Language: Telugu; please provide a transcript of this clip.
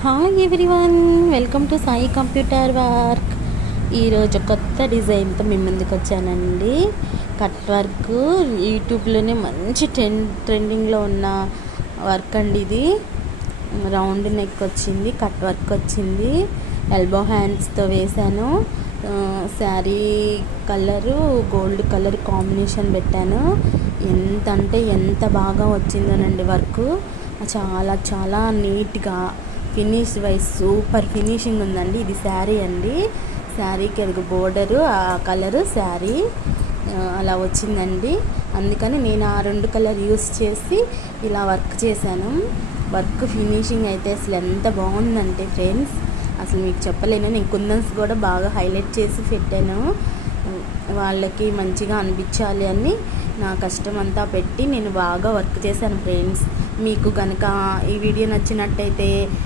Hi everyone, welcome to Sai computer work. ఈరోజు కొత్త డిజైన్తో మీ ముందుకు వచ్చానండి. కట్ వర్క్ యూట్యూబ్లోనే మంచి ట్రెండింగ్లో ఉన్న వర్క్ అండి. ఇది రౌండ్ నెక్ వచ్చింది, కట్ వర్క్ వచ్చింది, ఎల్బో హ్యాండ్స్తో వేశాను. Sari colour gold colour combination పెట్టాను. ఎంత అంటే ఎంత బాగా వచ్చిందోనండి వర్క్. చాలా చాలా నీట్గా ఫినిష్ వైజ్ సూపర్ ఫినిషింగ్ ఉందండి. ఇది శారీ అండి. శారీకి అది బోర్డరు, ఆ కలరు శారీ అలా వచ్చిందండి. అందుకని నేను ఆ రెండు కలర్ యూస్ చేసి ఇలా వర్క్ చేశాను. వర్క్ ఫినిషింగ్ అయితే అసలు ఎంత బాగుందంటే ఫ్రెండ్స్, అసలు మీకు చెప్పలేను. నేను కుందన్స్ కూడా బాగా హైలైట్ చేసి పెట్టాను. వాళ్ళకి మంచిగా అనిపించాలి అని నా కష్టం అంతా పెట్టి నేను బాగా వర్క్ చేశాను ఫ్రెండ్స్. మీకు కనుక ఈ వీడియో నచ్చినట్టయితే